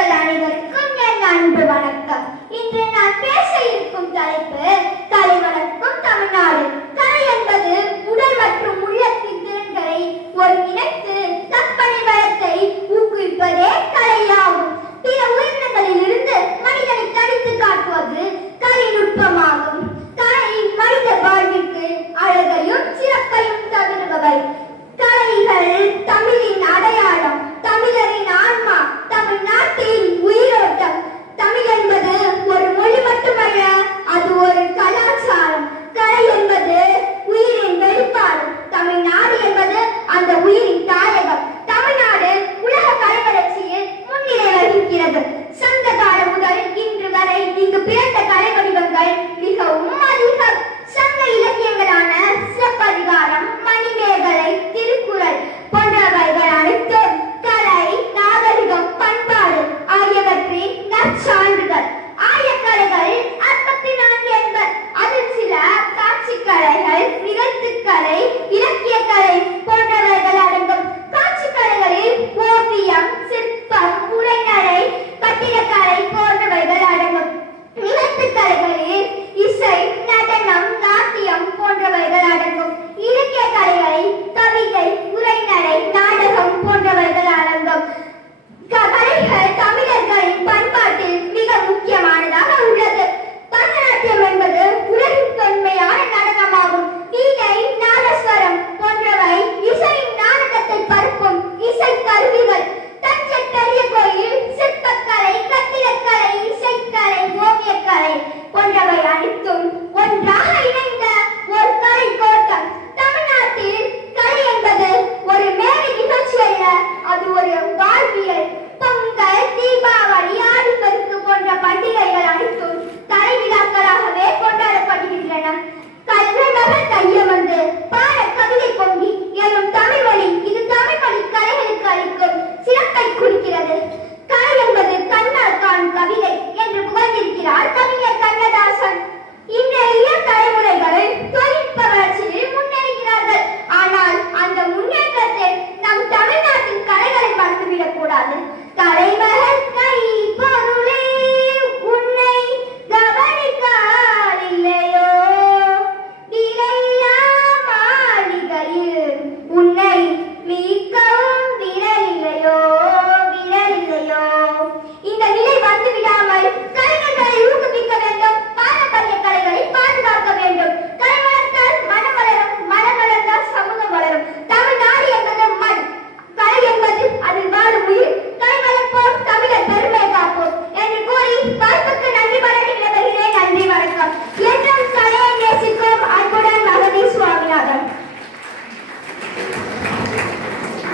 உங்கள் அனைவருக்கும் என் அன்பு வணக்கம். இன்று நான் பேச இருக்கும் தலைப்பு கலை வளர்க்கும் தமிழ்நாடு. கலை என்பது உடல் மற்றும் உள்ளத்தின் திறன்களை ஒருங்கிணைத்து கற்பனை வளத்தை ஊக்குவிப்பதே கலையாகும். பிற உயிரினங்களில் இருந்து மனிதனை தனித்து காட்டுவது கலைநுட்பமாகும். கலை மனித வாழ்விற்கு அழகையும் சிறப்பையும் தருபவை. கலைகள் தமிழின் அடையாளம், தமிழரின் ஆன்மா, தமிழ்நாட்டின் உயிரோட்டம். தமிழ் என்பது ஒரு மொழி மட்டுமல்ல, அது ஒரு கலாச்சாரம். கலை என்பது உயிரின் வெளிப்பாடு. தமிழ்நாடு என்பது அந்த உயிரின் தாயகம். தமிழ்நாடு உலக கலை வளர்ச்சியில் முன்னிலை வகிக்கிறது. சங்க காலம் முதல் இன்று வரை இங்கு பிறந்த கலை வடிவங்கள் மிகவும் அதிகம். சங்க இலக்கியங்களான சிலப்பதிகாரம், மணிமேகலை, திருக்குறள் போன்றவைகள் அனைத்தும் கலை, நாகரிகம், பண்பாடு ஆகியவற்றின் நற்சான்றுகள். ஆயக்கலைகள் 64 என்பர். அதில் சில காட்சிக்கலைகள், நிகழ்த்துக்கலை, இலக்கியக்கலை போன்றவைகள் அடங்கும். காட்சிக்கலைகளில் ஓவியம், சிற்பம், உரைநடை, கட்டிடக்கலை போன்றவைகள் அடங்கும். நிகழ்த்துக்கலைகளில் இசை, நடனம், நாட்டியம் போன்றவைகள் அடங்கும். இலக்கிய கலைகளில் கவிதை, உரைநடை, நாடகம் போன்றவைகள் அடங்கும். கலைகள் தமிழர்களின் பண்பாட்டில் மிக முக்கியமானதாக உள்ளது. பரதநாட்டியம் என்பது உலகின் தொன்மையான நடனமாகும். வீணை, நாதஸ்வரம் போன்றவை இசையின் நாடகத்தை பரப்பும் இசை கருவிகள்.